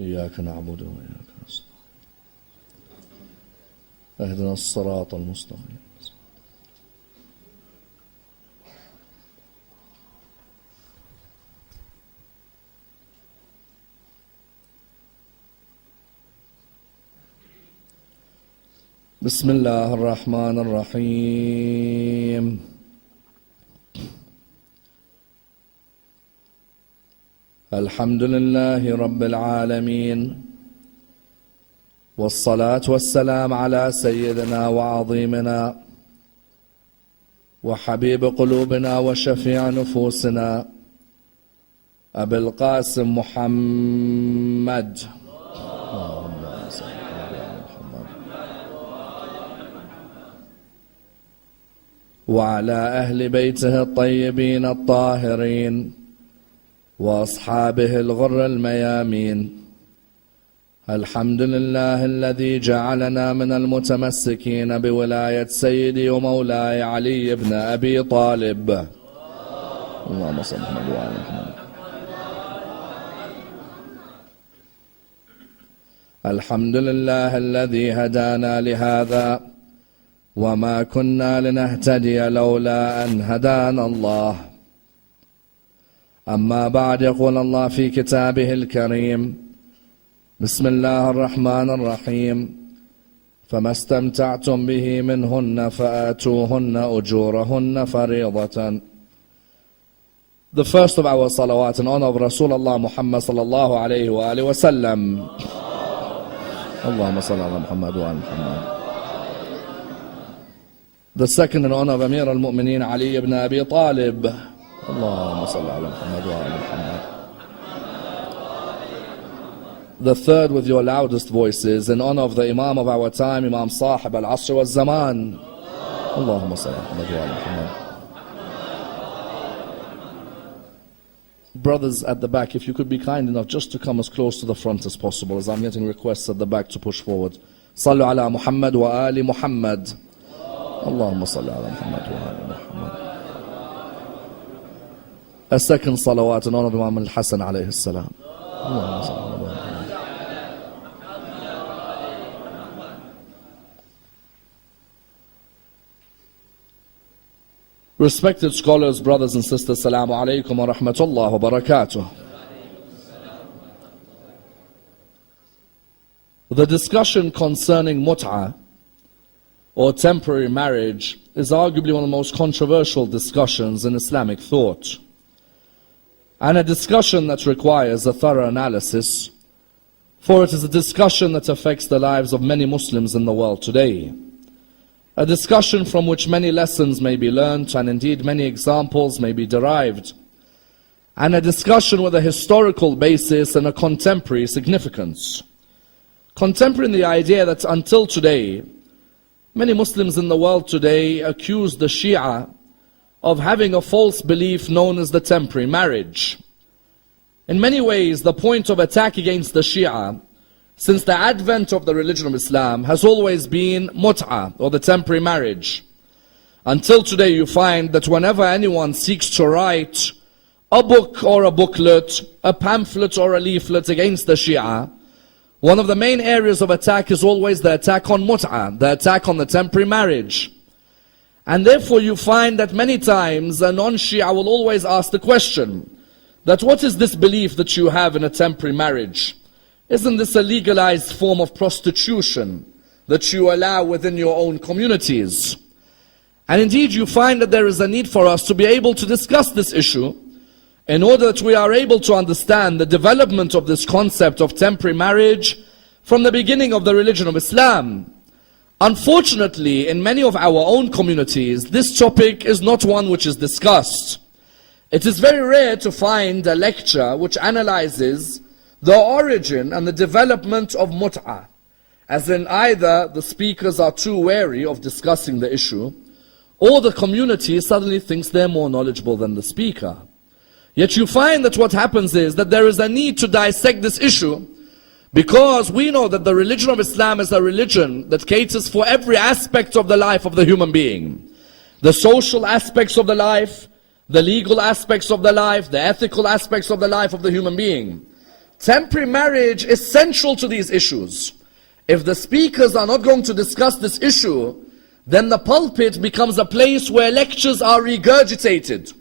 إياك نعبد وإياك نستعين اهدنا الصراط المستقيم بسم الله الرحمن الرحيم الحمد لله رب العالمين والصلاة والسلام على سيدنا وعظيمنا وحبيب قلوبنا وشفيع نفوسنا أبي القاسم محمد وعلى أهل بيته الطيبين الطاهرين وأصحابه الغر الميامين. الحمد لله الذي جعلنا من المتمسكين بولاية سيدي ومولاي علي بن أبي طالب. اللهم صل على محمد. الحمد لله الذي هدانا لهذا وما كنا لنهتدي لولا أن هدانا الله. أما بعد، يقول الله في كتابه الكريم: بسم الله الرحمن الرحيم فما استمتعتم به منهن فآتوهن أجورهن فريضة. The first of our salawat in honor of Rasulullah Muhammad sallallahu alayhi wa alihi wa sallam. Allahumma salli ala Muhammad wa ala Muhammad. The second in honor of Amir al-Mu'mineen Ali ibn Abi Talib. Allahumma salli ala Muhammad wa ala Muhammad. The third with your loudest voices in honor of the Imam of our time, Imam Sahib al-Asr wal-Zaman. Allahumma salli ala Muhammad wa ala Muhammad. Brothers at the back, if you could be kind enough just to come as close to the front as possible, as I'm getting requests at the back to push forward. Sallu ala Muhammad wa ali Muhammad. Allahumma salli ala Muhammad wa ali Muhammad. A second salawat in honor of Imam al-Hasan alayhi salam. Allahumma salli ala Muhammad. Respected scholars, brothers and sisters, Assalamu alaikum wa rahmatullah wa barakatuh. The discussion concerning Muta, or temporary marriage, is arguably one of the most controversial discussions in Islamic thought, and a discussion that requires a thorough analysis, for it is a discussion that affects the lives of many Muslims in the world today. A discussion from which many lessons may be learnt, and indeed many examples may be derived, and a discussion with a historical basis and a contemporary significance. Contemporary in the idea that until today, many Muslims in the world today accuse the Shia of having a false belief known as the temporary marriage. In many ways, the point of attack against the Shia since the advent of the religion of Islam has always been Mut'a, or the temporary marriage. Until today you find that whenever anyone seeks to write a book or a booklet, a pamphlet or a leaflet against the Shia, one of the main areas of attack is always the attack on Mut'a, the attack on the temporary marriage. And therefore you find that many times a non-Shia will always ask the question, that what is this belief that you have in a temporary marriage? Isn't this a legalized form of prostitution that you allow within your own communities? And indeed you find that there is a need for us to be able to discuss this issue in order that we are able to understand the development of this concept of temporary marriage from the beginning of the religion of Islam. Unfortunately, in many of our own communities, this topic is not one which is discussed. It is very rare to find a lecture which analyzes the origin and the development of Mut'a, as in either the speakers are too wary of discussing the issue, or the community suddenly thinks they're more knowledgeable than the speaker. Yet you find that what happens is that there is a need to dissect this issue, because we know that the religion of Islam is a religion that caters for every aspect of the life of the human being. The social aspects of the life, the legal aspects of the life, the ethical aspects of the life of the human being. temporary marriage is central to these issues. If the speakers are not going to discuss this issue, then the pulpit becomes a place where lectures are regurgitated.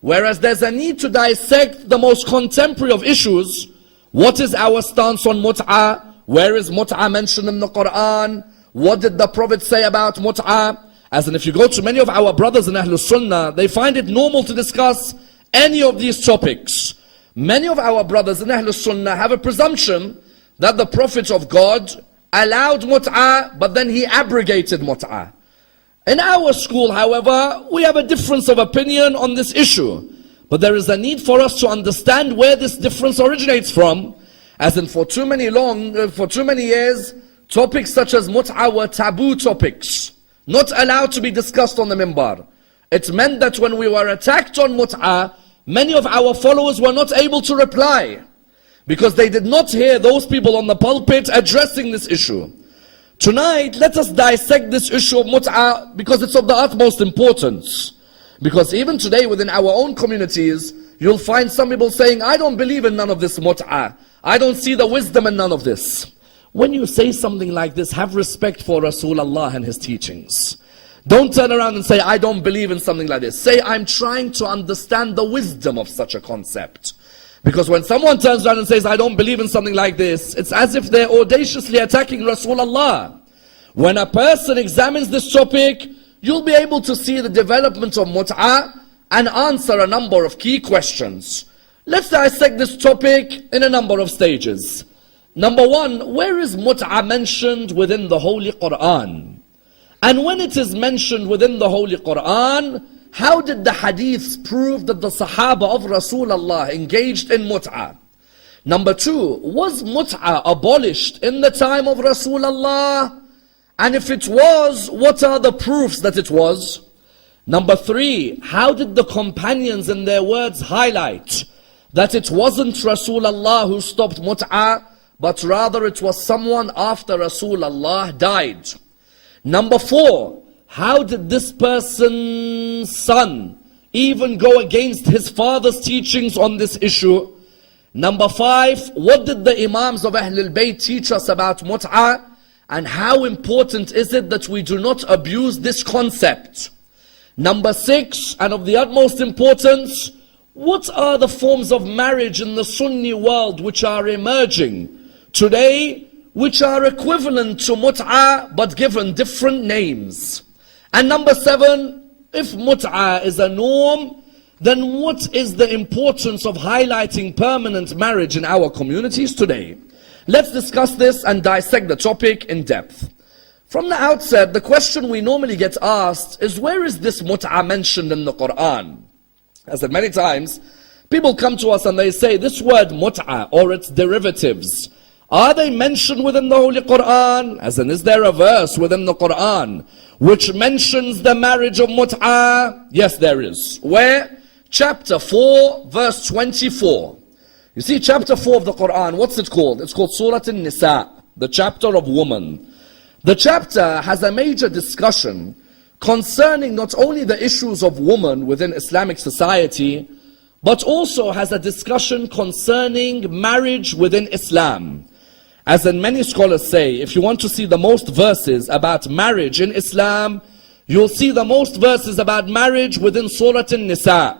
Whereas there's a need to dissect the most contemporary of issues. What is our stance on Muta? Where is Muta mentioned in the Quran? What did the Prophet say about Muta? As in, if you go to many of our brothers in Ahlul Sunnah, they find it normal to discuss any of these topics. Many of our brothers in Ahlul Sunnah have a presumption that the Prophet of God allowed Muta, but then he abrogated Muta. In our school, however, we have a difference of opinion on this issue. But there is a need for us to understand where this difference originates from. As in, for too many years, topics such as Muta were taboo topics, not allowed to be discussed on the minbar. It meant that when we were attacked on Muta, many of our followers were not able to reply, because they did not hear those people on the pulpit addressing this issue. Tonight, let us dissect this issue of Muta, because it's of the utmost importance. Because even today within our own communities, you'll find some people saying, I don't believe in none of this Muta. I don't see the wisdom in none of this. When you say something like this, have respect for Rasulullah and his teachings. Don't turn around and say, I don't believe in something like this. Say, I'm trying to understand the wisdom of such a concept. Because when someone turns around and says, I don't believe in something like this, it's as if they're audaciously attacking Rasulullah. When a person examines this topic, you'll be able to see the development of Muta and answer a number of key questions. Let's dissect this topic in a number of stages. Number one, where is Muta mentioned within the Holy Quran? And when it is mentioned within the Holy Quran, how did the hadiths prove that the Sahaba of Rasulullah engaged in Muta? Number two, was Muta abolished in the time of Rasulullah? And if it was, what are the proofs that it was? Number three, how did the companions in their words highlight that it wasn't Rasulullah who stopped Muta, but rather it was someone after Rasulullah died? Number four, how did this person's son even go against his father's teachings on this issue? Number five, what did the Imams of Ahlul Bayt teach us about Muta? And how important is it that we do not abuse this concept? Number six, and of the utmost importance, what are the forms of marriage in the Sunni world which are emerging today, which are equivalent to Muta but given different names? And number seven, if Muta is a norm, then what is the importance of highlighting permanent marriage in our communities today? Let's discuss this and dissect the topic in depth. From the outset, the question we normally get asked is, where is this Muta mentioned in the Quran? As in many times, people come to us and they say, this word Muta or its derivatives, are they mentioned within the Holy Quran? As in, is there a verse within the Quran which mentions the marriage of Muta? Yes, there is. Where? Chapter 4, verse 24. You see, chapter 4 of the Quran, what's it called? It's called Surah An-Nisa, the chapter of woman. The chapter has a major discussion concerning not only the issues of woman within Islamic society, but also has a discussion concerning marriage within Islam. As in, many scholars say, if you want to see the most verses about marriage in Islam, you'll see the most verses about marriage within Surah An-Nisa.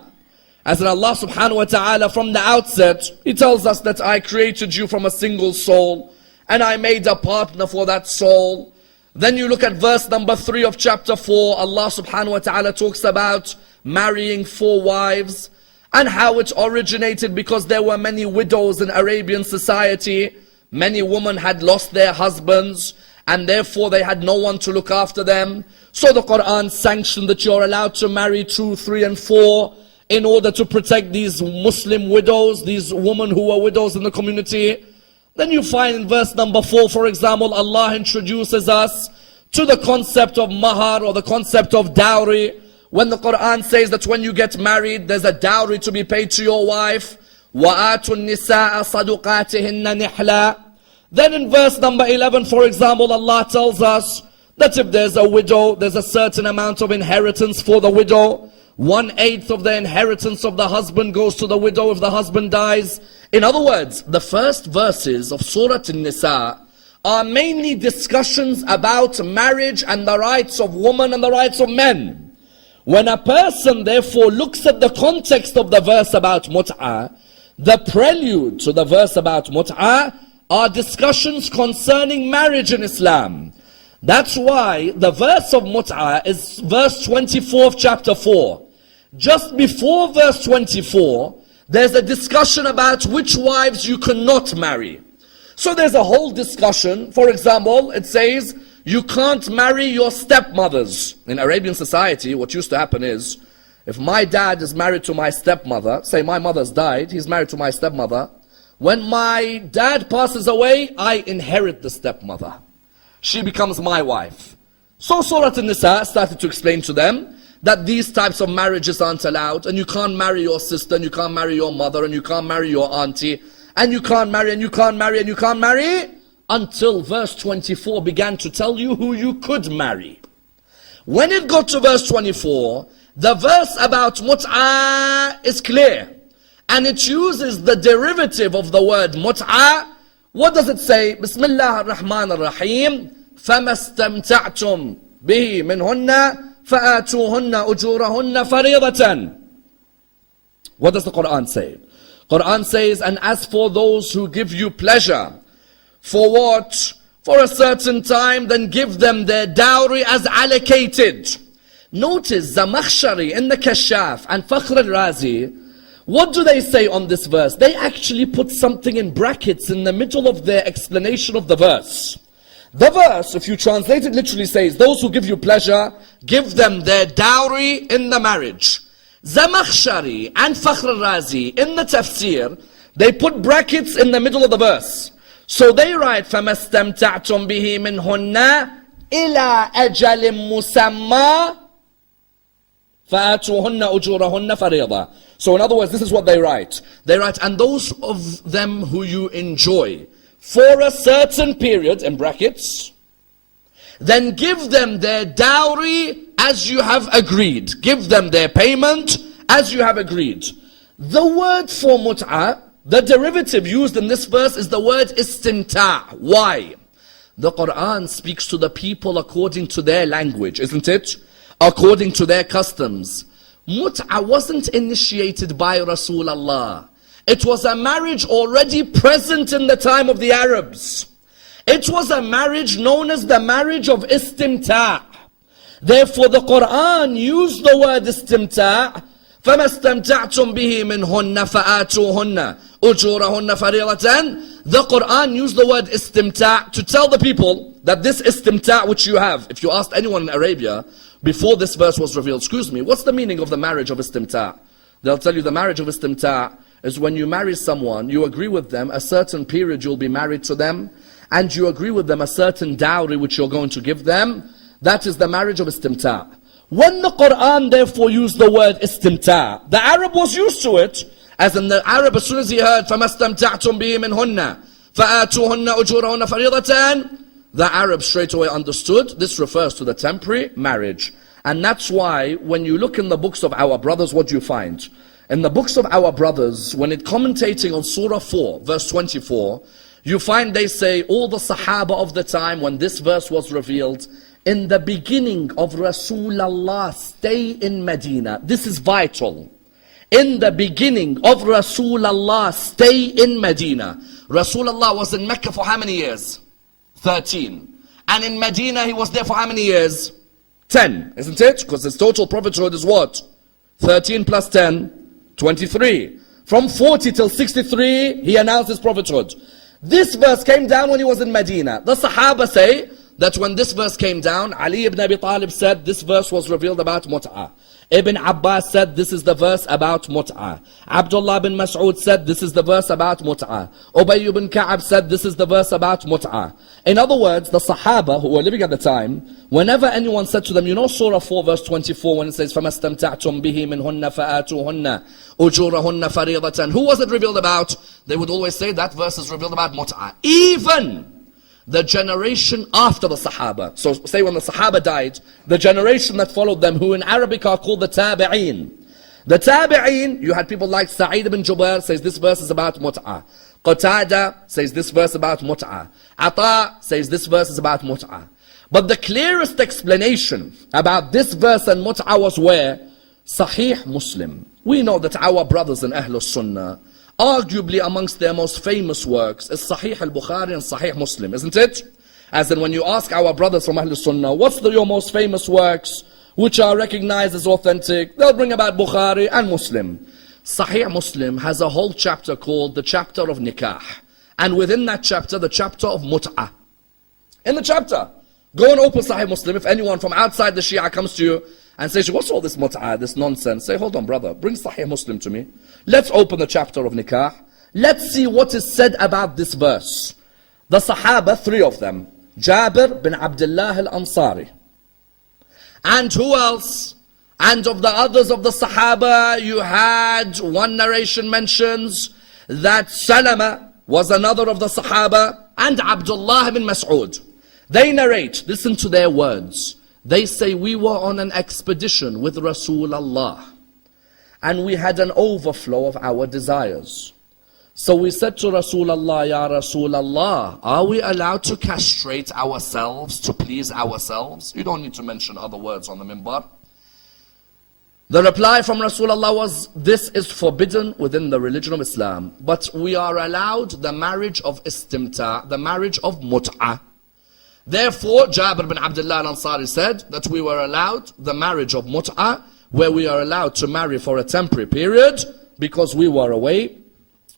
As in, Allah subhanahu wa ta'ala from the outset, He tells us that I created you from a single soul and I made a partner for that soul. Then you look at verse number 3 of chapter 4, Allah subhanahu wa ta'ala talks about marrying 4 wives and how it originated because there were many widows in Arabian society. Many women had lost their husbands and therefore they had no one to look after them. So the Quran sanctioned that you're allowed to marry 2, 3 and 4 in order to protect these Muslim widows, these women who were widows in the community. Then you find in verse number 4, for example, Allah introduces us to the concept of mahar or the concept of dowry. When the Quran says that when you get married, there's a dowry to be paid to your wife. وَآتُوا النِّسَاءَ صَدُقَاتِهِنَّ نِحْلًا. Then in verse number 11, for example, Allah tells us that if there's a widow, there's a certain amount of inheritance for the widow. 1/8 of the inheritance of the husband goes to the widow if the husband dies. In other words, the first verses of Surah An-Nisa are mainly discussions about marriage and the rights of women and the rights of men. When a person therefore looks at the context of the verse about mut'ah, the prelude to the verse about mut'ah are discussions concerning marriage in Islam. That's why the verse of mut'ah is verse 24 of chapter 4. Just before verse 24, there's a discussion about which wives you cannot marry. So there's a whole discussion. For example, it says, you can't marry your stepmothers. In Arabian society, what used to happen is, if my dad is married to my stepmother, say my mother's died, he's married to my stepmother. When my dad passes away, I inherit the stepmother. She becomes my wife. So Surah An-Nisa started to explain to them that these types of marriages aren't allowed, and you can't marry your sister, and you can't marry your mother, and you can't marry your auntie, and you can't marry, and you can't marry, and you can't marry, until verse 24 began to tell you who you could marry. When it got to verse 24, the verse about mut'ah is clear, and it uses the derivative of the word mut'ah. What does it say? Bismillah ar-Rahman ar-Rahim. فَمَا اسْتَمْتَعْتُمْ بِهِ مِنْهُنَّ فَآتُوهُنَّ أُجُورَهُنَّ فَرِيضَةً. What does the Quran say? Quran says, and as for those who give you pleasure, for what? For a certain time, then give them their dowry as allocated. Notice Zamakhshari in the Kashaf and Fakhr al-Razi, what do they say on this verse? They actually put something in brackets in the middle of their explanation of the verse. The verse, if you translate it literally, says, those who give you pleasure, give them their dowry in the marriage. Zamakhshari and Fakhr al-Razi in the tafsir, they put brackets in the middle of the verse. So they write, فَمَا اسْتَمْتَعْتُمْ بِهِ مِنْهُنَّ إِلَىٰ أَجَلٍ مُسَمَّى فَآتُوهُنَّ أُجُورَهُنَّ فَرِيضًا. So in other words, this is what they write. They write, and those of them who you enjoy for a certain period, in brackets, then give them their dowry as you have agreed. Give them their payment as you have agreed. The word for mut'ah, the derivative used in this verse is the word istimta'. Why? The Quran speaks to the people according to their language, isn't it? According to their customs. Mut'ah wasn't initiated by Rasulullah. It was a marriage already present in the time of the Arabs. It was a marriage known as the marriage of istimta'. Therefore the Quran used the word istimta'. فَمَا اسْتَمْتَعْتُمْ بِهِ مِنْهُنَّ فَآتُوهُنَّ أُجُورَهُنَّ فَرِيضَةً. The Quran used the word istimta' to tell the people that this istimta' which you have, if you asked anyone in Arabia before this verse was revealed, excuse me, what's the meaning of the marriage of istimta'? They'll tell you the marriage of istimta' is when you marry someone, you agree with them a certain period you'll be married to them, and you agree with them a certain dowry which you're going to give them. That is the marriage of istimta'. When the Quran therefore used the word istimta', the Arab was used to it, as in the Arab, as soon as he heard فَمَا اسْتَمْتَعْتُمْ بِهِ مِنْهُنَّ فَآتُوهُنَّ أُجُورَهُنَّ فَرِيضَةً, the Arab straight away understood this refers to the temporary marriage. And that's why when you look in the books of our brothers, what do you find? In the books of our brothers, when it commentating on Surah 4, verse 24, you find they say all the Sahaba of the time when this verse was revealed, in the beginning of Rasulullah, stay in Medina. This is vital. In the beginning of Rasulullah, stay in Medina. Rasulullah was in Mecca for how many years? 13. And in Medina he was there for how many years? 10, isn't it? Because his total prophethood is what? 13 plus 10, 23. From 40 till 63, he announced his prophethood. This verse came down when he was in Medina. The Sahaba say that when this verse came down, Ali ibn Abi Talib said this verse was revealed about mut'ah. Ibn Abbas said this is the verse about mut'ah. Abdullah bin Mas'ud said this is the verse about mut'ah. Ubay ibn Ka'ab said this is the verse about mut'ah. In other words, the Sahaba who were living at the time, whenever anyone said to them, you know Surah 4 verse 24 when it says فَمَا اسْتَمْتَعْتُمْ بِهِ مِنْهُنَّ فَآتُوهُنَّ أُجُورَهُنَّ فَرِيضَةً, who was it revealed about? They would always say that verse is revealed about mut'ah. Even the generation after the Sahaba. So say when the Sahaba died, the generation that followed them, who in Arabic are called the Tabi'een. The Tabi'een, you had people like Sa'id ibn Jubair says this verse is about Mut'ah. Qatada says this verse about Mut'ah. Ata says this verse is about Mut'ah. But the clearest explanation about this verse and Mut'ah was where? Sahih Muslim. We know that our brothers in Ahlul Sunnah, arguably amongst their most famous works is Sahih al-Bukhari and Sahih Muslim, isn't it? As in when you ask our brothers from Ahlul Sunnah, what's your most famous works which are recognized as authentic? They'll bring about Bukhari and Muslim. Sahih Muslim has a whole chapter called the chapter of Nikah. And within that chapter, the chapter of Mut'ah. In the chapter, go and open Sahih Muslim. If anyone from outside the Shia comes to you and says, what's all this Mut'ah, this nonsense? Say, hold on brother, bring Sahih Muslim to me. Let's open the chapter of Nikah. Let's see what is said about this verse. The Sahaba, 3 of them. Jabir bin Abdullah al-Ansari. And who else? And of the others of the Sahaba, you had one narration mentions that Salama was another of the Sahaba, and Abdullah bin Mas'ud. They narrate, listen to their words. They say, we were on an expedition with Rasulullah, and we had an overflow of our desires. So we said to Rasulullah, Ya Rasulullah, are we allowed to castrate ourselves to please ourselves? You don't need to mention other words on the minbar. The reply from Rasulullah was, this is forbidden within the religion of Islam, but we are allowed the marriage of istimta, the marriage of mut'ah. Therefore, Jabir bin Abdullah al-Ansari said that we were allowed the marriage of mut'ah, where we are allowed to marry for a temporary period because we were away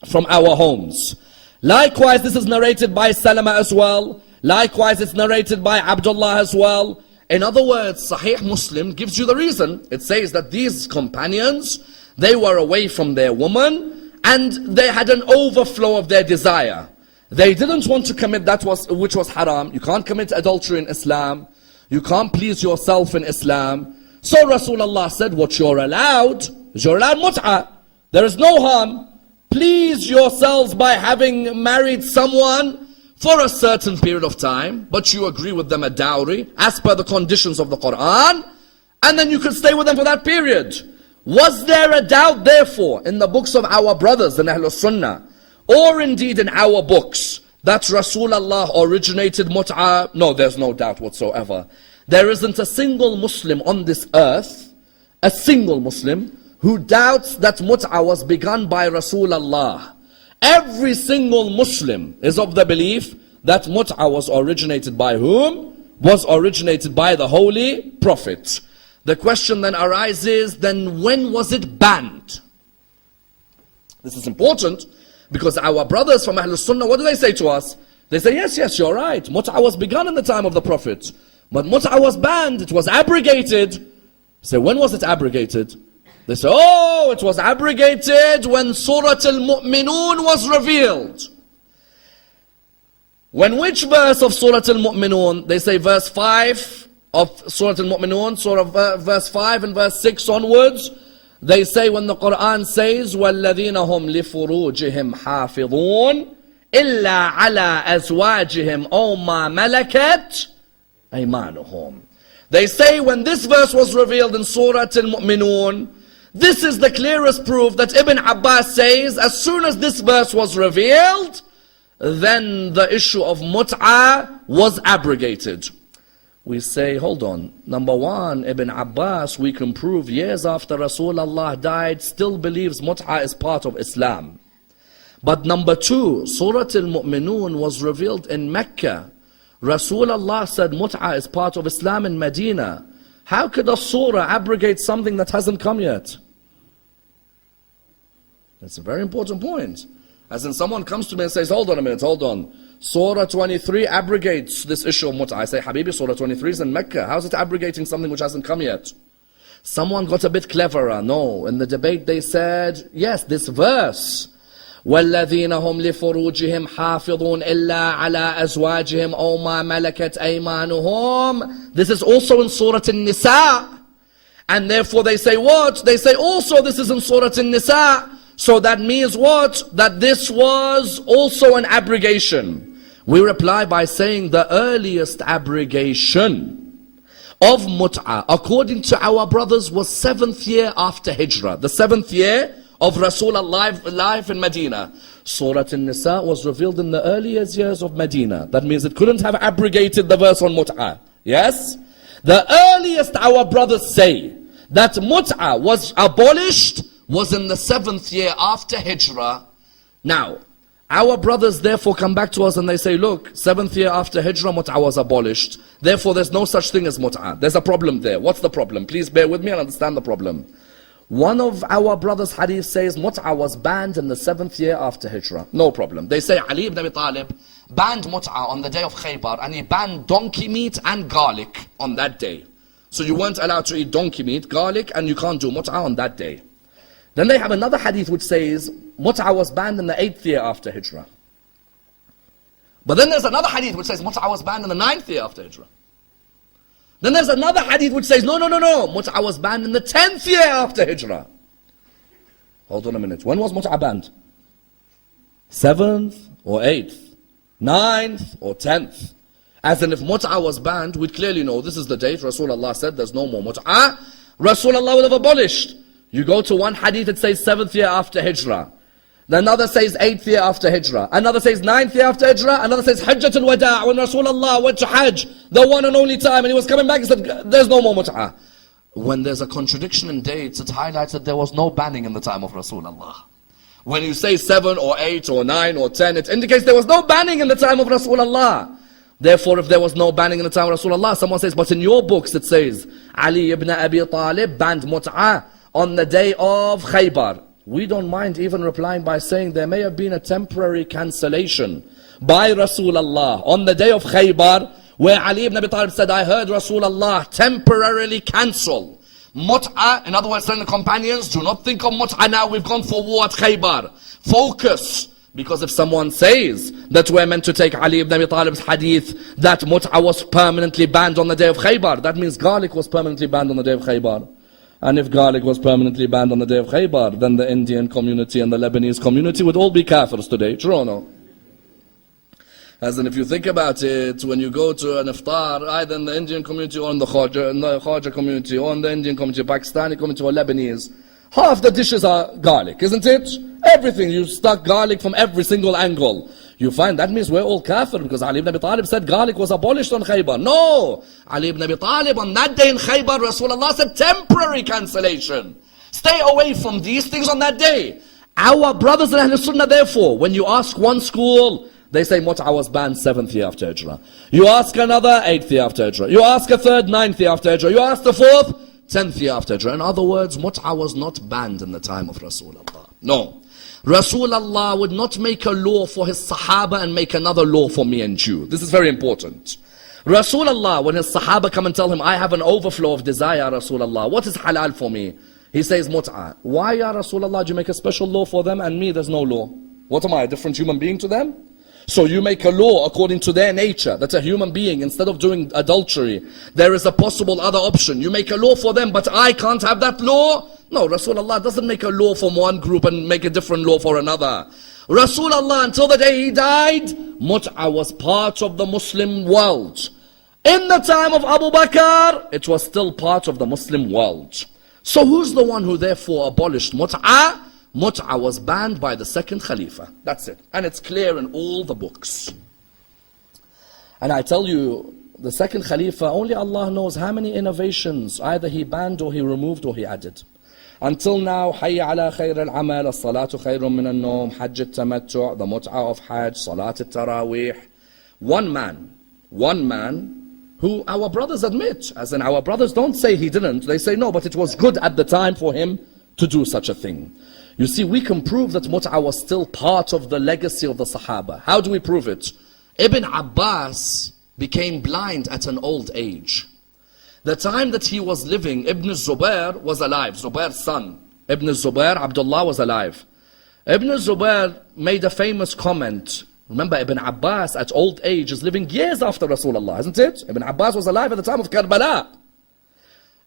from our homes. Likewise, this is narrated by Salama as well. Likewise, it's narrated by Abdullah as well. In other words, Sahih Muslim gives you the reason. It says that these companions, they were away from their woman and they had an overflow of their desire. They didn't want to commit which was haram. You can't commit adultery in Islam. You can't please yourself in Islam. So Rasulullah said, what you're allowed is you're allowed mut'ah. There is no harm. Please yourselves by having married someone for a certain period of time, but you agree with them a dowry as per the conditions of the Quran, and then you could stay with them for that period. Was there a doubt therefore in the books of our brothers in Ahlul Sunnah, or indeed in our books, that Rasulullah originated mut'ah? No, there's no doubt whatsoever. There isn't a single Muslim on this earth, a single Muslim, who doubts that mut'ah was begun by Rasulullah. Every single Muslim is of the belief that mut'ah was originated by whom? Was originated by the Holy Prophet. The question then arises, then when was it banned? This is important because our brothers from Ahlul Sunnah, what do they say to us? They say, yes, you're right. Mut'ah was begun in the time of the Prophet. But mut'ah was banned, it was abrogated. So when was it abrogated? They say, oh, it was abrogated when Surah Al-Mu'minun was revealed. When which verse of Surah Al-Mu'minun? They say verse 5 of Surah Al-Mu'minun, verse 5 and verse 6 onwards. They say when the Quran says, وَالَّذِينَ هُمْ لِفُرُوجِهِمْ حَافِظُونَ إِلَّا عَلَىٰ أَزْوَاجِهِمْ أَوْ مَا مَلَكَتْ أَيْمَانُهُمْ. They say when this verse was revealed in Surah Al-Mu'minun, this is the clearest proof that Ibn Abbas says as soon as this verse was revealed, then the issue of mut'ah was abrogated. We say, hold on. Number one, Ibn Abbas, we can prove years after Rasulullah died, still believes mut'ah is part of Islam. But number two, Surah Al-Mu'minun was revealed in Mecca. Rasulullah said mut'ah is part of Islam in Medina. How could a surah abrogate something that hasn't come yet? That's a very important point. As in someone comes to me and says, hold on a minute, hold on. Surah 23 abrogates this issue of mut'ah. I say, Habibi, Surah 23 is in Mecca. How is it abrogating something which hasn't come yet? Someone got a bit cleverer. No, in the debate they said, yes, this verse, وَالَّذِينَ هُمْ لِفُرُوجِهِمْ حَافِظُونَ إِلَّا عَلَىٰ أَزْوَاجِهِمْ أَوْ مَا مَلَكَتْ أَيْمَانُهُمْ. This is also in Surah An-Nisa. And therefore they say what? They say also this is in Surah An-Nisa. So that means what? That this was also an abrogation. We reply by saying the earliest abrogation of Mut'ah, according to our brothers, was 7th year after Hijrah. The 7th year of Rasulullah life in Medina. Surah An-Nisa was revealed in the earliest years of Medina. That means it couldn't have abrogated the verse on Mut'ah. Yes? The earliest our brothers say that Mut'ah was abolished was in the 7th year after Hijrah. Now, our brothers therefore come back to us and they say, look, 7th year after Hijrah, Mut'ah was abolished. Therefore, there's no such thing as Mut'ah. There's a problem there. What's the problem? Please bear with me and understand the problem. One of our brothers' hadith says Mut'ah was banned in the 7th year after Hijrah. No problem. They say Ali ibn Abi Talib banned Mut'ah on the day of Khaybar, and he banned donkey meat and garlic on that day. So you weren't allowed to eat donkey meat, garlic, and you can't do Mut'ah on that day. Then they have another hadith which says Mut'ah was banned in the 8th year after Hijrah. But then there's another hadith which says Mut'ah was banned in the 9th year after Hijrah. Then there's another hadith which says, no, Mut'ah was banned in the 10th year after Hijrah. Hold on a minute. When was Mut'ah banned? 7th or 8th? 9th or 10th? As in, if Mut'ah was banned, we'd clearly know this is the date Rasulullah said there's no more Mut'ah. Rasulullah would have abolished. You go to one hadith, it says 7th year after Hijrah. Another says 8th year after Hijrah. Another says 9th year after Hijrah. Another says Hajjat al-Wada', when Rasulullah went to Hajj, the one and only time, and he was coming back, he said, there's no more Mut'ah. When there's a contradiction in dates, it highlights that there was no banning in the time of Rasulullah. When you say 7 or 8 or 9 or 10, it indicates there was no banning in the time of Rasulullah. Therefore, if there was no banning in the time of Rasulullah, someone says, but in your books it says, Ali ibn Abi Talib banned Mut'ah on the day of Khaybar. We don't mind even replying by saying there may have been a temporary cancellation by Rasulullah on the day of Khaybar, where Ali ibn Abi Talib said, I heard Rasulullah temporarily cancel Mut'ah. In other words, telling the companions, do not think of Mut'ah now, we've gone for war at Khaybar. Focus. Because if someone says that we're meant to take Ali ibn Abi Talib's hadith that Mut'ah was permanently banned on the day of Khaybar, that means garlic was permanently banned on the day of Khaybar. And if garlic was permanently banned on the day of Khaybar, then the Indian community and the Lebanese community would all be kafirs today. True or no? As in, if you think about it, when you go to an iftar, either in the Indian community or in the Khaja community, or in the Indian community, Pakistani community or Lebanese, half the dishes are garlic, isn't it? Everything, you stuck garlic from every single angle. You find that means we're all kafir, because Ali ibn Abi Talib said garlic was abolished on Khaybar. No! Ali ibn Abi Talib on that day in Khaybar, Rasulullah said temporary cancellation. Stay away from these things on that day. Our brothers in Ahlul Sunnah, therefore, when you ask one school, they say Mut'ah was banned 7th year after Hijrah. You ask another, 8th year after Hijrah. You ask a third, 9th year after Hijrah. You ask the 4th, 10th year after Hijrah. In other words, Mut'ah was not banned in the time of Rasulullah. No. Rasulullah would not make a law for his Sahaba and make another law for me and you. This is very important. Rasulullah, when his Sahaba come and tell him, I have an overflow of desire, Rasulullah, what is halal for me? He says, Mut'ah. Why, Ya Rasulullah, do you make a special law for them and me there's no law? What am I, a different human being to them? So you make a law according to their nature, that a human being, instead of doing adultery, there is a possible other option. You make a law for them, but I can't have that law? No, Rasulullah doesn't make a law for one group and make a different law for another. Rasulullah, until the day he died, Mut'ah was part of the Muslim world. In the time of Abu Bakr, it was still part of the Muslim world. So who's the one who therefore abolished Mut'ah? Mut'ah was banned by the second Khalifa. That's it. And it's clear in all the books. And I tell you, the second Khalifa, only Allah knows how many innovations either he banned or he removed or he added. Until now, Hayya ala khayr al-amal, as-salatu khayrun min al-nawm, Hajj al-tamattu', the Mut'ah of Hajj, Salat al-Tarawih. One man, who our brothers admit, as in our brothers don't say he didn't, they say no, but it was good at the time for him to do such a thing. You see, we can prove that Mut'ah was still part of the legacy of the Sahaba. How do we prove it? Ibn Abbas became blind at an old age. The time that he was living, Ibn Zubair was alive. Zubair's son, Ibn Zubair, Abdullah, was alive. Ibn Zubair made a famous comment. Remember, Ibn Abbas at old age is living years after Rasulullah, isn't it? Ibn Abbas was alive at the time of Karbala.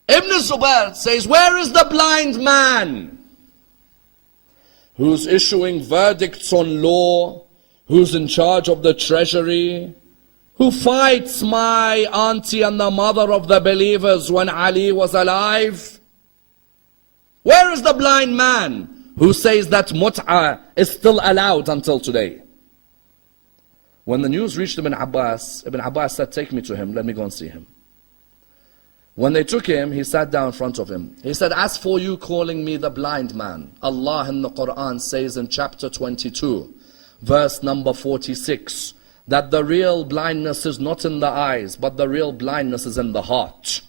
Ibn Zubair says, where is the blind man who's issuing verdicts on law, who's in charge of the treasury, who fights my auntie and the mother of the believers when Ali was alive? Where is the blind man who says that mut'a is still allowed until today? When the news reached Ibn Abbas said, take me to him, let me go and see him. When they took him, he sat down in front of him. He said, as for you calling me the blind man, Allah in the Quran says in chapter 22, verse number 46, that the real blindness is not in the eyes, but the real blindness is in the heart.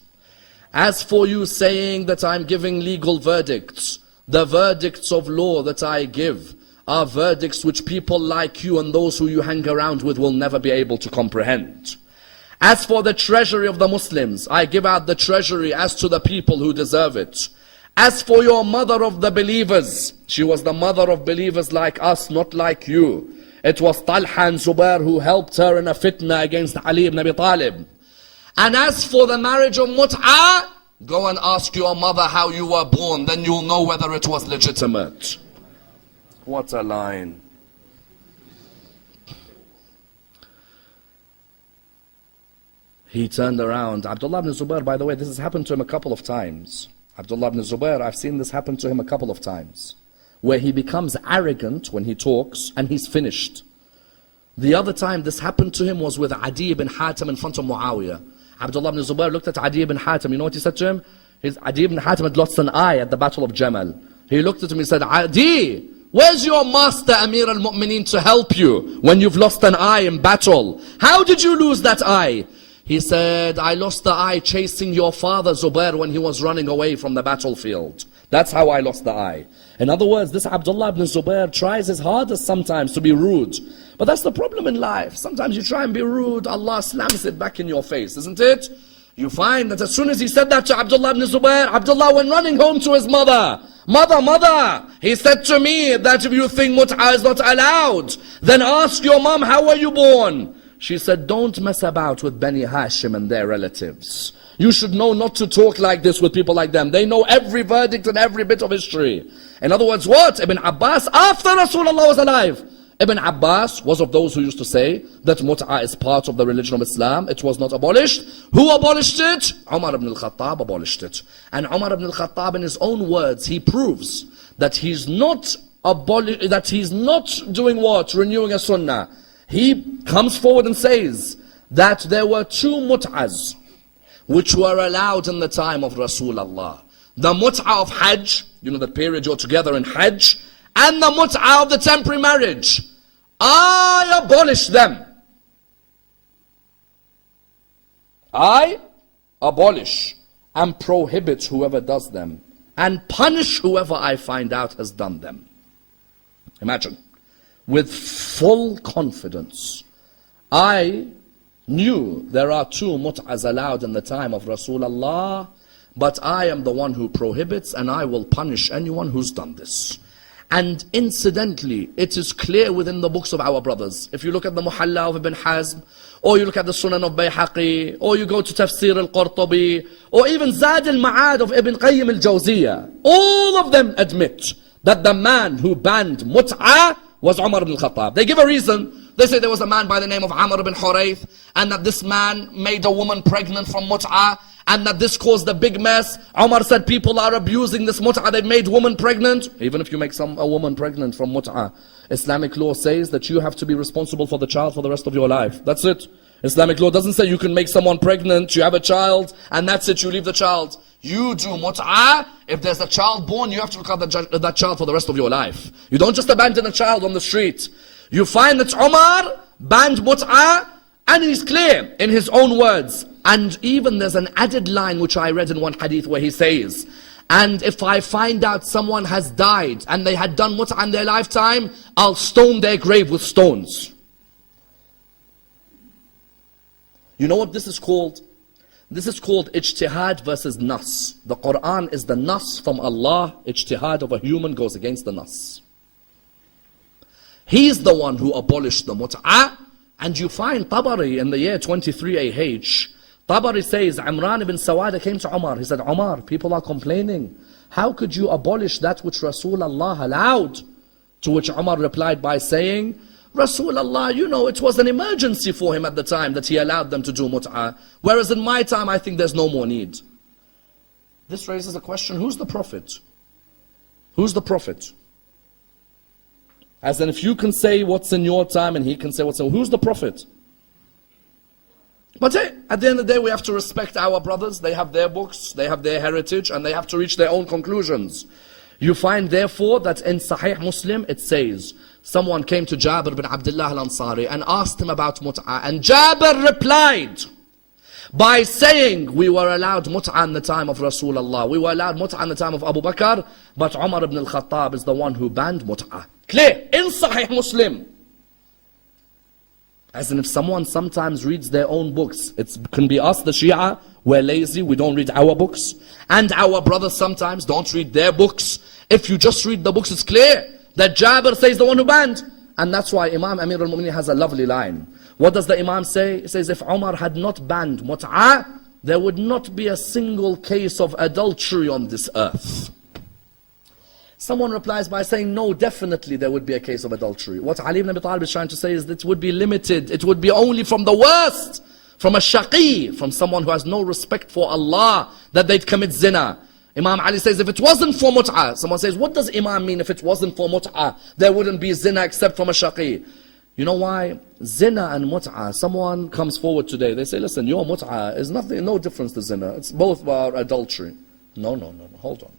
As for you saying that I'm giving legal verdicts, the verdicts of law that I give are verdicts which people like you and those who you hang around with will never be able to comprehend. As for the treasury of the Muslims, I give out the treasury as to the people who deserve it. As for your mother of the believers, she was the mother of believers like us, not like you. It was Talha and Zubair who helped her in a fitna against Ali ibn Abi Talib. And as for the marriage of Mut'a, go and ask your mother how you were born, then you'll know whether it was legitimate. What a line. He turned around. Abdullah ibn Zubair, by the way, this has happened to him a couple of times. Abdullah ibn Zubair, I've seen this happen to him a couple of times, where he becomes arrogant when he talks and he's finished. The other time this happened to him was with Adi ibn Hatim in front of Muawiyah. Abdullah ibn Zubair looked at Adi ibn Hatim. You know what he said to him? Adi ibn Hatim had lost an eye at the Battle of Jamal. He looked at him and said, Adi, where's your master Amir al-Mu'mineen to help you when you've lost an eye in battle? How did you lose that eye? He said, I lost the eye chasing your father Zubair when he was running away from the battlefield. That's how I lost the eye. In other words, this Abdullah ibn Zubair tries his hardest sometimes to be rude. But that's the problem in life. Sometimes you try and be rude, Allah slams it back in your face, isn't it? You find that as soon as he said that to Abdullah ibn Zubair, Abdullah went running home to his mother. Mother, he said to me that if you think mut'a is not allowed, then ask your mom, how were you born? She said, don't mess about with Bani Hashim and their relatives. You should know not to talk like this with people like them. They know every verdict and every bit of history. In other words, what? Ibn Abbas, after Rasulullah was alive, Ibn Abbas was of those who used to say that mut'a is part of the religion of Islam. It was not abolished. Who abolished it? Umar ibn al-Khattab abolished it. And Umar ibn al-Khattab, in his own words, he proves that he's not doing what? Renewing a sunnah. He comes forward and says that there were two mut'as which were allowed in the time of Rasulullah. The mut'a of Hajj, you know, the period you're together in Hajj, and the mut'a of the temporary marriage. I abolish them. I abolish and prohibit whoever does them and punish whoever I find out has done them. Imagine. With full confidence, I knew there are two mut'as allowed in the time of Rasulullah, but I am the one who prohibits and I will punish anyone who's done this. And incidentally, it is clear within the books of our brothers. If you look at the Muhalla of Ibn Hazm, or you look at the Sunan of Bayhaqi, or you go to Tafsir al-Qurtubi, or even Zad al-Ma'ad of Ibn Qayyim al-Jawziyah, all of them admit that the man who banned mut'a was Umar ibn al-Khattab. They give a reason. They say there was a man by the name of Ammar ibn Hurayth, and that this man made a woman pregnant from mut'a, and that this caused a big mess. Umar said people are abusing this mut'a, they've made women pregnant. Even if you make a woman pregnant from mut'a, Islamic law says that you have to be responsible for the child for the rest of your life. That's it. Islamic law doesn't say you can make someone pregnant, you have a child, and that's it, you leave the child. You do mut'a, if there's a child born, you have to look after that child for the rest of your life. You don't just abandon a child on the street. You find that Umar banned mut'a, and he's clear in his own words. And even there's an added line which I read in one hadith where he says, and if I find out someone has died and they had done mut'a in their lifetime, I'll stone their grave with stones. You know what this is called? This is called ijtihad versus nas. The Quran is the nas from Allah. Ijtihad of a human goes against the nas. He's the one who abolished the mut'a. And you find Tabari in the year 23 AH. Tabari says, Imran ibn Sawada came to Umar. He said, Umar, people are complaining. How could you abolish that which Rasulullah allowed? To which Umar replied by saying, Rasulullah, you know, it was an emergency for him at the time that he allowed them to do mut'ah. Whereas in my time, I think there's no more need. This raises a question, who's the Prophet? Who's the Prophet? As in, if you can say what's in your time and he can say what's in, who's the Prophet? But hey, at the end of the day, we have to respect our brothers. They have their books, they have their heritage, and they have to reach their own conclusions. You find, therefore, that in Sahih Muslim, it says, someone came to Jabir bin Abdullah al-Ansari and asked him about mut'ah. And Jabir replied by saying, we were allowed mut'ah in the time of Rasulullah. We were allowed mut'ah in the time of Abu Bakr, but Umar ibn al-Khattab is the one who banned mut'ah. Clear, in Sahih Muslim. As in, if someone sometimes reads their own books, it can be us, the Shia, we're lazy, we don't read our books. And our brothers sometimes don't read their books. If you just read the books, it's clear that Jabir says the one who banned. And that's why Imam Amir al-Mu'mineen has a lovely line. What does the Imam say? He says, if Umar had not banned mut'ah, there would not be a single case of adultery on this earth. Someone replies by saying, no, definitely there would be a case of adultery. What Ali ibn Abi Talib is trying to say is that it would be limited. It would be only from the worst, from a shaqi, from someone who has no respect for Allah, that they'd commit zina. Imam Ali says, if it wasn't for mut'ah, someone says, what does Imam mean if it wasn't for mut'ah? There wouldn't be zina except from a shaqi. You know why? Zina and mut'ah, someone comes forward today, they say, listen, your mut'ah is nothing, no difference to zina. It's both about adultery. No, hold on.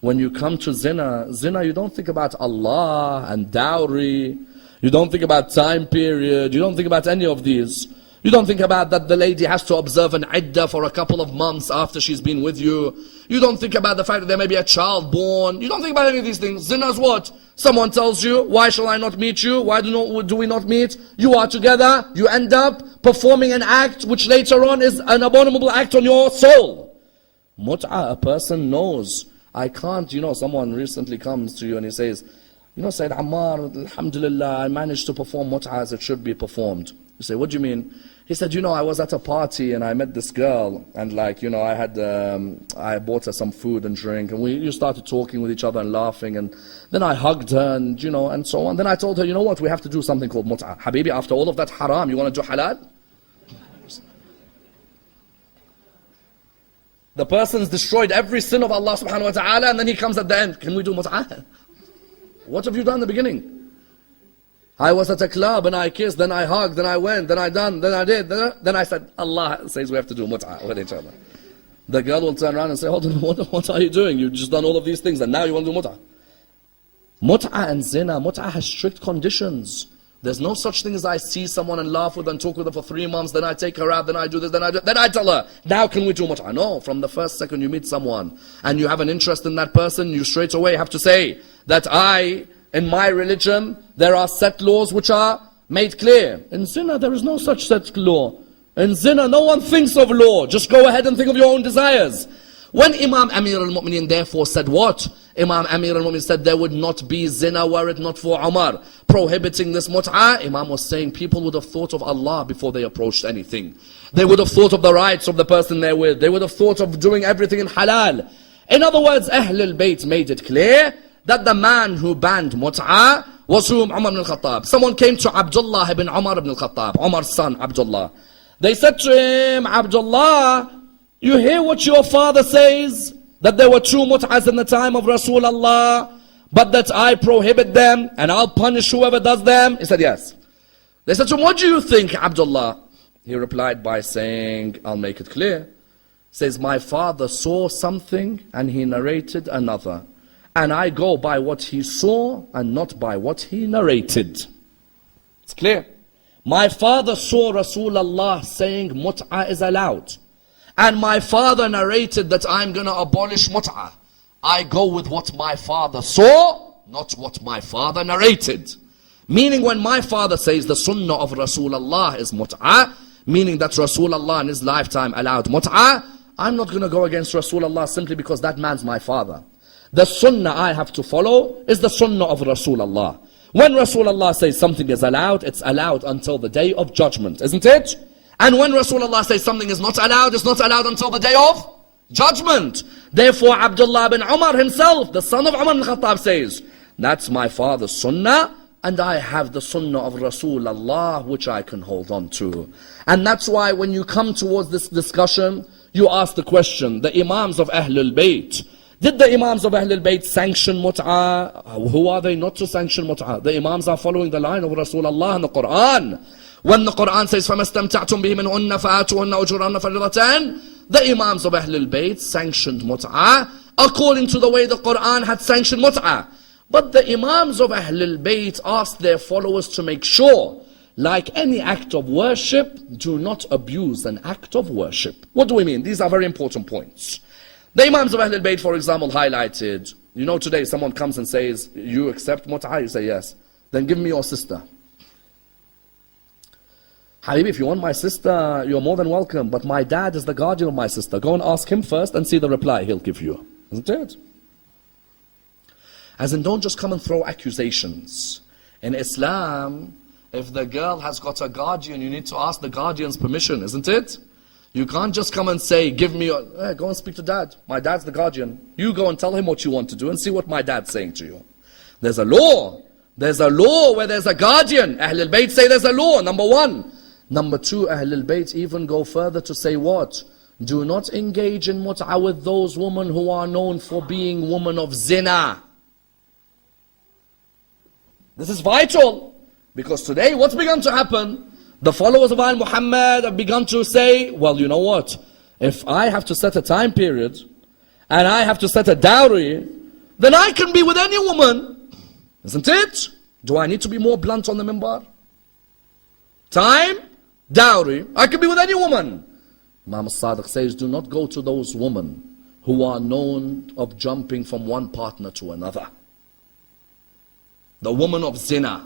When you come to zina, you don't think about Allah and dowry. You don't think about time period. You don't think about any of these. You don't think about that the lady has to observe an iddah for a couple of months after she's been with you. You don't think about the fact that there may be a child born. You don't think about any of these things. Zina is what? Someone tells you, why shall I not meet you? Why do we not meet? You are together. You end up performing an act which later on is an abominable act on your soul. Mut'ah, a person knows. I can't, someone recently comes to you and he says, Sayyid Ammar, alhamdulillah, I managed to perform mut'ah as it should be performed. You say, what do you mean? He said, I was at a party and I met this girl and I bought her some food and drink and you started talking with each other and laughing and then I hugged her and, and so on. Then I told her, you know what, we have to do something called mut'ah. Habibi, after all of that haram, you want to do halal? The person's destroyed every sin of Allah subhanahu wa ta'ala and then he comes at the end. Can we do mut'ah? What have you done in the beginning? I was at a club and I kissed, then I hugged, then I went, then I done, then I did. Then I said, Allah says we have to do mut'ah with each other. The girl will turn around and say, hold on, what are you doing? You've just done all of these things and now you want to do mut'ah. Mut'ah and zina, mut'ah has strict conditions. There's no such thing as I see someone and laugh with and talk with her for 3 months, then I take her out, then I do this, then I tell her, now can we do mut'ah? No, from the first second you meet someone and you have an interest in that person, you straight away have to say that in my religion, there are set laws which are made clear. In zina, there is no such set law. In zina, no one thinks of law. Just go ahead and think of your own desires. When Imam Amir al-Mu'mineen therefore said what? Imam Amir al-Mu'mineen said there would not be zina were it not for Umar prohibiting this mut'ah. Imam was saying people would have thought of Allah before they approached anything. They would have thought of the rights of the person they're with. They would have thought of doing everything in halal. In other words, Ahlul Bayt made it clear that the man who banned mut'ah was whom? Umar ibn al-Khattab. Someone came to Abdullah ibn Umar ibn al-Khattab, Umar's son Abdullah. They said to him, Abdullah, you hear what your father says? That there were 2 mut'ahs in the time of Rasulullah, but that I prohibit them and I'll punish whoever does them? He said, yes. They said to him, what do you think, Abdullah? He replied by saying, I'll make it clear. He says, my father saw something and he narrated another. And I go by what he saw and not by what he narrated. It's clear. My father saw Rasulullah saying mut'ah is allowed. And my father narrated that I'm going to abolish mut'ah. I go with what my father saw, not what my father narrated. Meaning when my father says the sunnah of Rasulullah is mut'ah, meaning that Rasulullah in his lifetime allowed mut'ah, I'm not going to go against Rasulullah simply because that man's my father. The sunnah I have to follow is the sunnah of Rasulullah. When Rasulullah says something is allowed, it's allowed until the day of judgment, isn't it? And when Rasulullah says something is not allowed, it's not allowed until the day of judgment. Therefore, Abdullah bin Umar himself, the son of Umar ibn Khattab says, that's my father's sunnah, and I have the sunnah of Rasulullah which I can hold on to. And that's why when you come towards this discussion, you ask the question, the Imams of Ahlul Bayt, did the Imams of Ahlul Bayt sanction mut'ah? Who are they not to sanction mut'ah? The Imams are following the line of Rasulullah in the Quran. When the Quran says, فَمَا اسْتَمْتَعْتُمْ بِهِ مِنْهُنَّ فَآتُوهُنَّ أُجُورَهُنَّ فَرِيضَةً, the Imams of Ahlul Bayt sanctioned mut'ah according to the way the Quran had sanctioned mut'ah. But the Imams of Ahlul Bayt asked their followers to make sure, like any act of worship, do not abuse an act of worship. What do we mean? These are very important points. The Imams of Ahlul Bayt, for example, highlighted, you know, today someone comes and says, you accept mut'ah? You say yes. Then give me your sister. Habibi, if you want my sister, you're more than welcome, but my dad is the guardian of my sister. Go and ask him first and see the reply he'll give you. Isn't it? As in, don't just come and throw accusations. In Islam, if the girl has got a guardian, you need to ask the guardian's permission, isn't it? You can't just come and say, give me your... Hey, go and speak to dad. My dad's the guardian. You go and tell him what you want to do and see what my dad's saying to you. There's a law. There's a law where there's a guardian. Ahlul Bayt say there's a law, number one. Number two, Ahlul Bayt even go further to say what? Do not engage in mut'ah with those women who are known for being women of zina. This is vital. Because today, what's begun to happen? The followers of Al Muhammad have begun to say, well, you know what? If I have to set a time period, and I have to set a dowry, then I can be with any woman. Isn't it? Do I need to be more blunt on the minbar? Time, dowry, I can be with any woman. Imam al-Sadiq says, do not go to those women who are known of jumping from one partner to another. The woman of zina.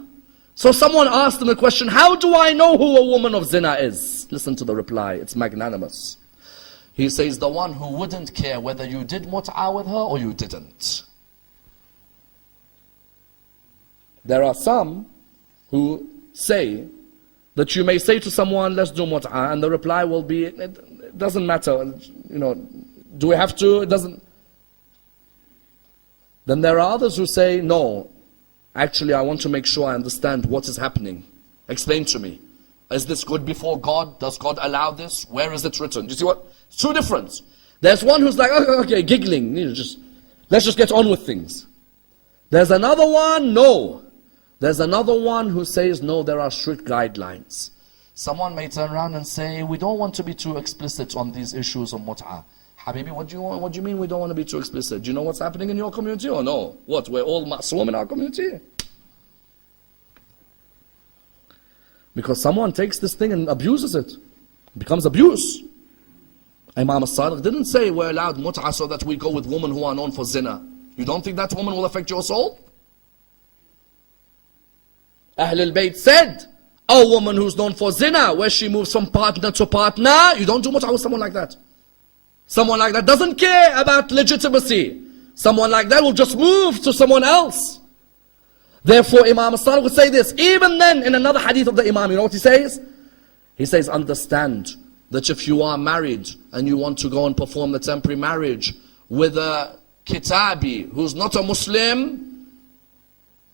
So someone asked him a question, how do I know who a woman of zina is? Listen to the reply, it's magnanimous. He says, the one who wouldn't care whether you did mut'ah with her or you didn't. There are some who say that you may say to someone, let's do mut'ah, and the reply will be, it doesn't matter, you know, do we have to? It doesn't. Then there are others who say, no, actually I want to make sure I understand what is happening. Explain to me. Is this good before God? Does God allow this? Where is it written? Do you see what? It's two different. There's one who's like, okay, giggling, let's just get on with things. There's another one, no. There's another one who says, no, there are strict guidelines. Someone may turn around and say, we don't want to be too explicit on these issues of mut'ah. Habibi, what do you mean we don't want to be too explicit? Do you know what's happening in your community or no? What, we're all ma'soom in our community? Because someone takes this thing and abuses it. It becomes abuse. Imam al-Sadiq didn't say we're allowed mut'ah so that we go with women who are known for zina. You don't think that woman will affect your soul? Ahlul Bayt said, a woman who's known for zina, where she moves from partner to partner, you don't do mut'ah with someone like that. Someone like that doesn't care about legitimacy. Someone like that will just move to someone else. Therefore, Imam al-Sadiq would say this. Even then, in another hadith of the Imam, you know what he says? He says, understand that if you are married and you want to go and perform the temporary marriage with a kitabi who's not a Muslim,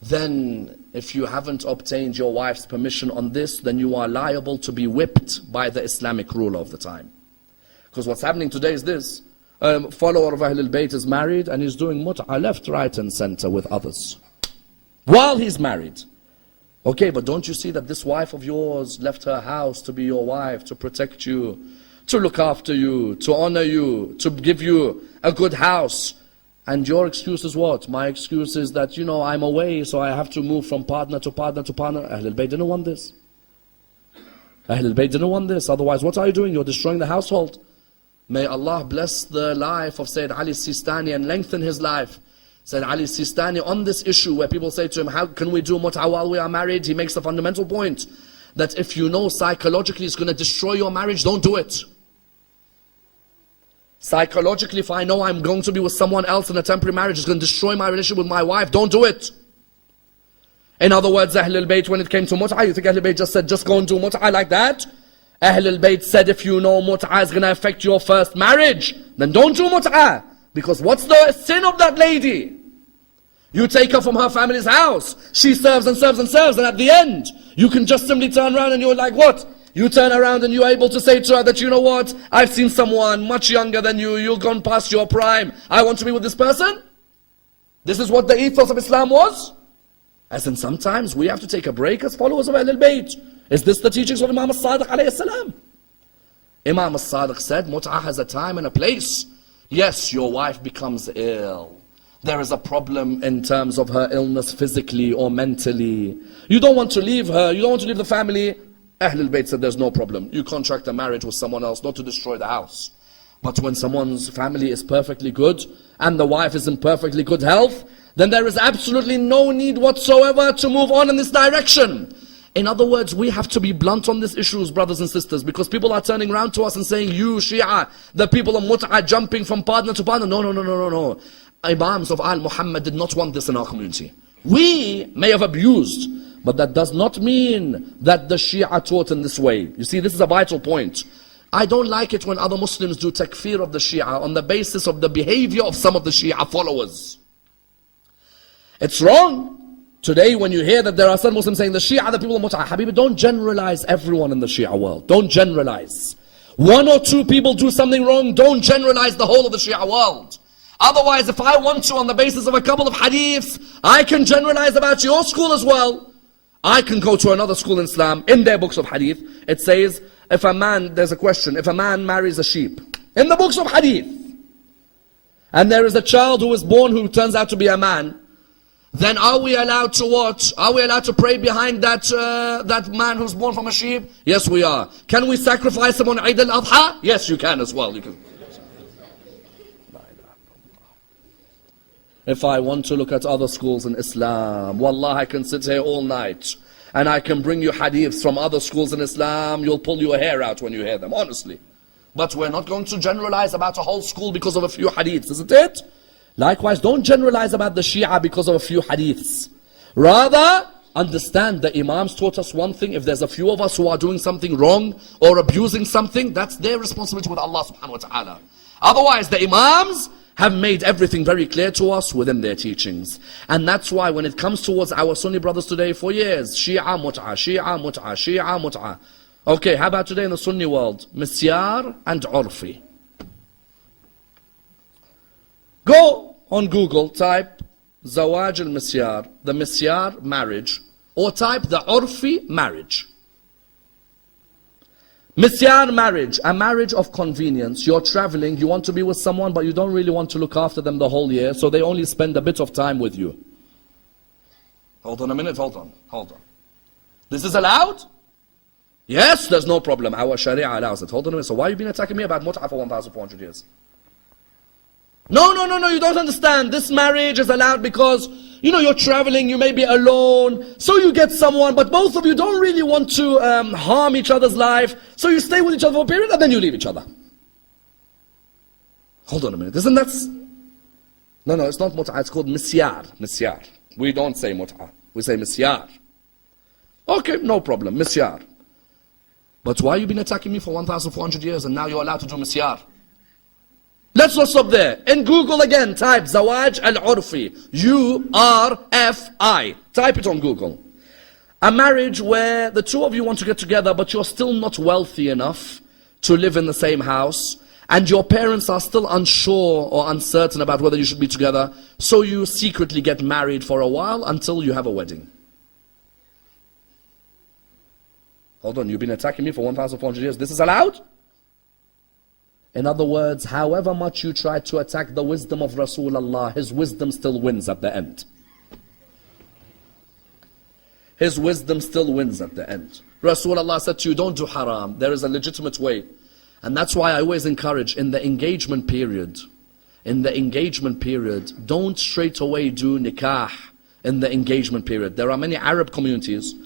then if you haven't obtained your wife's permission on this, then you are liable to be whipped by the Islamic ruler of the time. Because what's happening today is this. A follower of Ahlul Bayt is married and he's doing mut'ah left, right and center with others. While he's married. Okay, but don't you see that this wife of yours left her house to be your wife, to protect you, to look after you, to honor you, to give you a good house? And your excuse is what? My excuse is that, you know, I'm away, so I have to move from partner to partner to partner. Ahlul Bayt didn't want this. Ahlul Bayt didn't want this. Otherwise, what are you doing? You're destroying the household. May Allah bless the life of Sayyid Ali Sistani and lengthen his life. Sayyid Ali Sistani on this issue where people say to him, how can we do mut'ah while we are married? He makes the fundamental point that if you know psychologically it's going to destroy your marriage, don't do it. Psychologically, if I know I'm going to be with someone else in a temporary marriage, it's going to destroy my relationship with my wife, don't do it. In other words, Ahlul Bayt, when it came to mut'ah, you think Ahlul Bayt just said, just go and do mut'ah like that? Ahlul Bayt said, if you know mut'ah is going to affect your first marriage, then don't do mut'ah. Because what's the sin of that lady? You take her from her family's house. She serves and serves and serves, and at the end, you can just simply turn around and you're like, what? You turn around and you're able to say to her that, you know what? I've seen someone much younger than you. You've gone past your prime. I want to be with this person. This is what the ethos of Islam was. As in sometimes we have to take a break as followers of Ahlul Bayt. Is this the teachings of Imam al-Sadiq alayhi salam? Imam al-Sadiq said, Mut'ah has a time and a place. Yes, your wife becomes ill. There is a problem in terms of her illness physically or mentally. You don't want to leave her. You don't want to leave the family. Ahlul Bayt said there's no problem. You contract a marriage with someone else, not to destroy the house. But when someone's family is perfectly good and the wife is in perfectly good health, then there is absolutely no need whatsoever to move on in this direction. In other words, we have to be blunt on these issues, brothers and sisters, because people are turning around to us and saying, you Shia, the people of Mut'ah jumping from partner to partner. No. Imams of Al Muhammad did not want this in our community. We may have abused, but that does not mean that the Shia taught in this way. You see, this is a vital point. I don't like it when other Muslims do takfir of the Shia on the basis of the behavior of some of the Shia followers. It's wrong. Today when you hear that there are some Muslims saying the Shia, the people of Mut'ah, Habibi, don't generalize everyone in the Shia world. Don't generalize. One or two people do something wrong, don't generalize the whole of the Shia world. Otherwise, if I want to, on the basis of a couple of hadiths, I can generalize about your school as well. I can go to another school in Islam, in their books of hadith, it says, if a man, there's a question, if a man marries a sheep, in the books of hadith, and there is a child who is born who turns out to be a man, then are we allowed to what? Are we allowed to pray behind that man who's born from a sheep? Yes, we are. Can we sacrifice him on Eid al-Adha? Yes, you can as well. You can. If I want to look at other schools in Islam, wallah, I can sit here all night and I can bring you hadiths from other schools in Islam. You'll pull your hair out when you hear them, honestly. But we're not going to generalize about a whole school because of a few hadiths, isn't it? Likewise, don't generalize about the Shia because of a few hadiths. Rather, understand the Imams taught us one thing. If there's a few of us who are doing something wrong or abusing something, that's their responsibility with Allah subhanahu wa ta'ala. Otherwise, the Imams have made everything very clear to us within their teachings. And that's why when it comes towards our Sunni brothers today for years, Shia Mut'ah, Shia Mut'ah, Shia Mut'ah. Okay, how about today in the Sunni world? Misyar and Urfi. Go on Google, type Zawaj al-Misyar, the Misyar marriage, or type the Urfi marriage. Misyar marriage, a marriage of convenience. You're traveling, you want to be with someone, but you don't really want to look after them the whole year, so they only spend a bit of time with you. Hold on a minute, hold on. This is allowed? Yes, there's no problem. Our Sharia allows it. Hold on a minute, so why have you been attacking me about Mut'ah for 1,400 years? No, you don't understand. This marriage is allowed because, you're traveling, you may be alone, so you get someone, but both of you don't really want to harm each other's life, so you stay with each other for a period and then you leave each other. Hold on a minute, isn't that... No, it's not Mut'ah, it's called Misyar. We don't say Mut'ah, we say Misyar. Okay, no problem, Misyar. But why have you been attacking me for 1,400 years and now you're allowed to do Misyar? Let's not stop there. In Google again, type Zawaj al-Urfi. U-R-F-I. Type it on Google. A marriage where the two of you want to get together, but you're still not wealthy enough to live in the same house, and your parents are still unsure or uncertain about whether you should be together, so you secretly get married for a while until you have a wedding. Hold on, you've been attacking me for 1,400 years. This is allowed? In other words, however much you try to attack the wisdom of Rasulullah, his wisdom still wins at the end. His wisdom still wins at the end. Rasulullah said to you, don't do haram. There is a legitimate way. And that's why I always encourage in the engagement period, don't straight away do nikah in the engagement period. There are many Arab communities,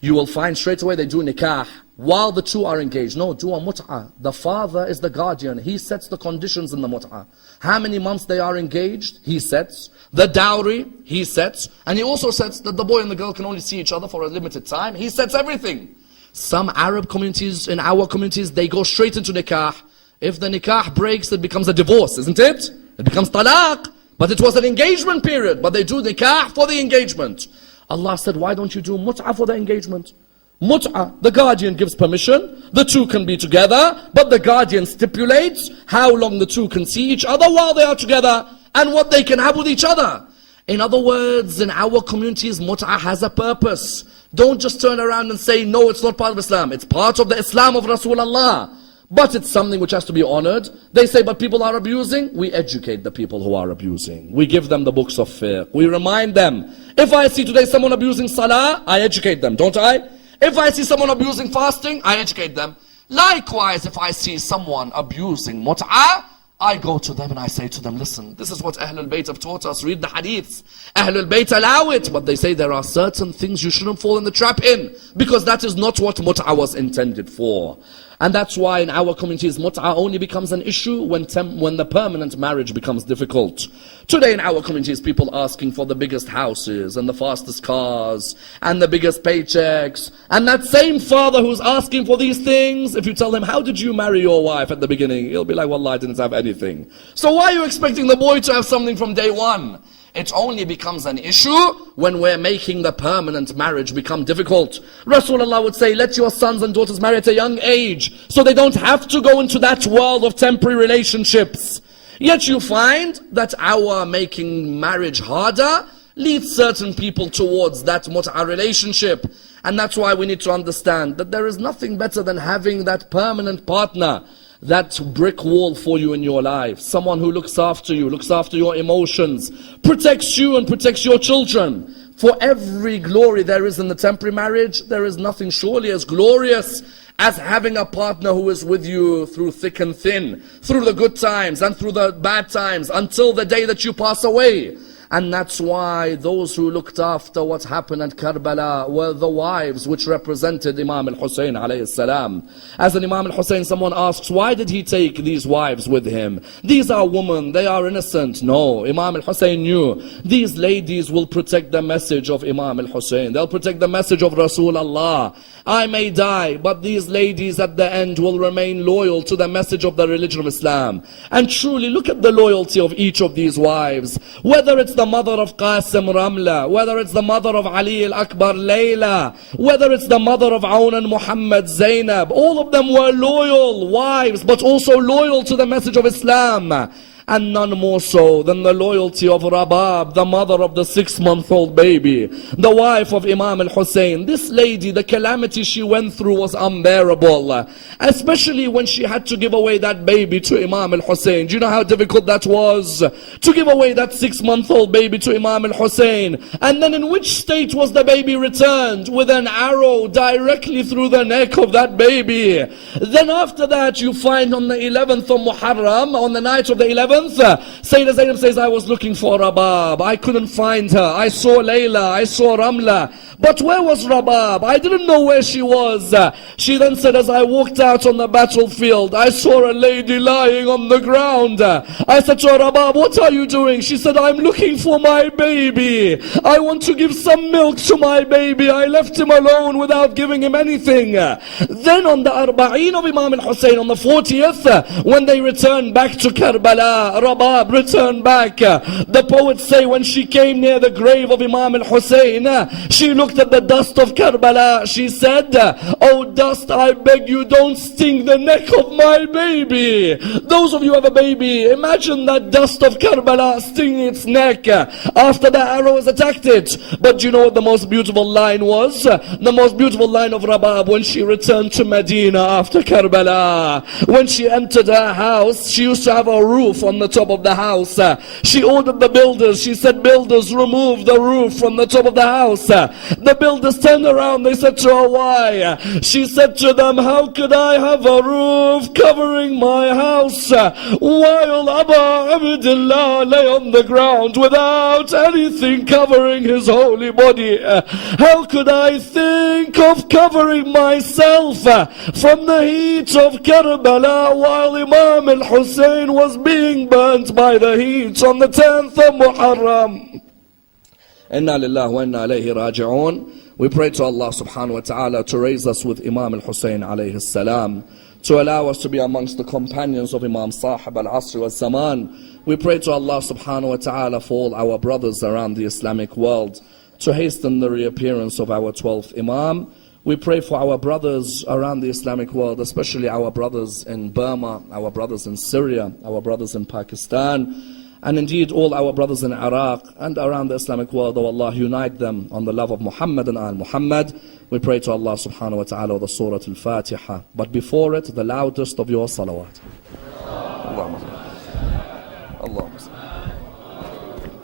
you will find straight away they do nikah while the two are engaged. No, do a mut'ah. The father is the guardian. He sets the conditions in the mut'ah. How many months they are engaged, he sets. The dowry, he sets. And he also sets that the boy and the girl can only see each other for a limited time. He sets everything. Some Arab communities, in our communities, they go straight into nikah. If the nikah breaks, it becomes a divorce, isn't it? It becomes talaq. But it was an engagement period, but they do nikah for the engagement. Allah said, why don't you do mut'ah for the engagement? Mut'ah, the guardian gives permission, the two can be together, but the guardian stipulates how long the two can see each other while they are together, and what they can have with each other. In other words, in our communities, mut'ah has a purpose. Don't just turn around and say, no, it's not part of Islam. It's part of the Islam of Rasulullah. But it's something which has to be honored. They say, but people are abusing. We educate the people who are abusing. We give them the books of fiqh. We remind them. If I see today someone abusing salah, I educate them, don't I? If I see someone abusing fasting, I educate them. Likewise, if I see someone abusing mut'ah, I go to them and I say to them, listen, this is what Ahlul Bayt have taught us. Read the hadiths. Ahlul Bayt allow it, but they say there are certain things you shouldn't fall in the trap in, because that is not what mut'ah was intended for. And that's why in our communities, mut'ah only becomes an issue when the permanent marriage becomes difficult. Today in our communities, people asking for the biggest houses and the fastest cars and the biggest paychecks. And that same father who's asking for these things, if you tell him, how did you marry your wife at the beginning? He'll be like, wallah, I didn't have anything. So why are you expecting the boy to have something from day one? It only becomes an issue when we're making the permanent marriage become difficult. Rasulullah would say, let your sons and daughters marry at a young age, so they don't have to go into that world of temporary relationships. Yet you find that our making marriage harder leads certain people towards that mut'ah relationship. And that's why we need to understand that there is nothing better than having that permanent partner, that brick wall for you in your life. Someone who looks after you, looks after your emotions, protects you and protects your children. For every glory there is in the temporary marriage, there is nothing surely as glorious as having a partner who is with you through thick and thin, through the good times and through the bad times, until the day that you pass away. And that's why those who looked after what happened at Karbala were the wives which represented Imam al-Hussein alayhi salam. As an Imam al-Hussein, someone asks, why did he take these wives with him? These are women, they are innocent. No, Imam al-Hussein knew these ladies will protect the message of Imam al-Hussein. They'll protect the message of Rasulullah. I may die, but these ladies at the end will remain loyal to the message of the religion of Islam. And truly, look at the loyalty of each of these wives. Whether it's the mother of Qasim Ramla, whether it's the mother of Ali al-Akbar Layla, whether it's the mother of Aun and Muhammad Zainab, all of them were loyal wives, but also loyal to the message of Islam. And none more so than the loyalty of Rabab, the mother of the 6-month-old baby, the wife of Imam al-Hussein. This lady, the calamity she went through was unbearable, especially when she had to give away that baby to Imam al-Hussein. Do you know how difficult that was? To give away that 6-month-old baby to Imam al-Hussein. And then in which state was the baby returned? With an arrow directly through the neck of that baby. Then after that you find on the 11th of Muharram, on the night of the 11th, Sayyidah Zainab says, I was looking for Rabab. I couldn't find her. I saw Layla, I saw Ramla. But where was Rabab? I didn't know where she was. She then said, as I walked out on the battlefield, I saw a lady lying on the ground. I said to her, Rabab, what are you doing? She said, I'm looking for my baby. I want to give some milk to my baby. I left him alone without giving him anything. Then on the Arba'een of Imam al-Hussein, on the 40th, when they returned back to Karbala, Rabab returned back. The poets say when she came near the grave of Imam al-Hussein, she looked at the dust of Karbala. She said, oh dust, I beg you, don't sting the neck of my baby. Those of you who have a baby, imagine that dust of Karbala stinging its neck after the arrow has attacked it. But do you know what the most beautiful line was? The most beautiful line of Rabab when she returned to Medina after Karbala. When she entered her house, she used to have a roof on the top of the house. She ordered the builders, she said, builders, remove the roof from the top of the house. The builders turned around, they said to her, why? She said to them, how could I have a roof covering my house while Abba Abdullah lay on the ground without anything covering his holy body? How could I think of covering myself from the heat of Karbala while Imam al-Hussein was being burnt by the heat on the 10th of Muharram? Inna lillahi wa inna ilayhi raji'un. We pray to Allah subhanahu wa ta'ala to raise us with Imam al-Hussein alayhi salam, to allow us to be amongst the companions of Imam Sahib al-Asr wal-Zaman. We pray to Allah subhanahu wa ta'ala for all our brothers around the Islamic world, to hasten the reappearance of our 12th Imam. We pray for our brothers around the Islamic world, especially our brothers in Burma, our brothers in Syria, our brothers in Pakistan, and indeed all our brothers in Iraq and around the Islamic world. Oh Allah, unite them on the love of Muhammad and al-Muhammad. We pray to Allah subhanahu wa ta'ala with the Surah Al-Fatiha. But before it, the loudest of your salawat. Allahumma salli.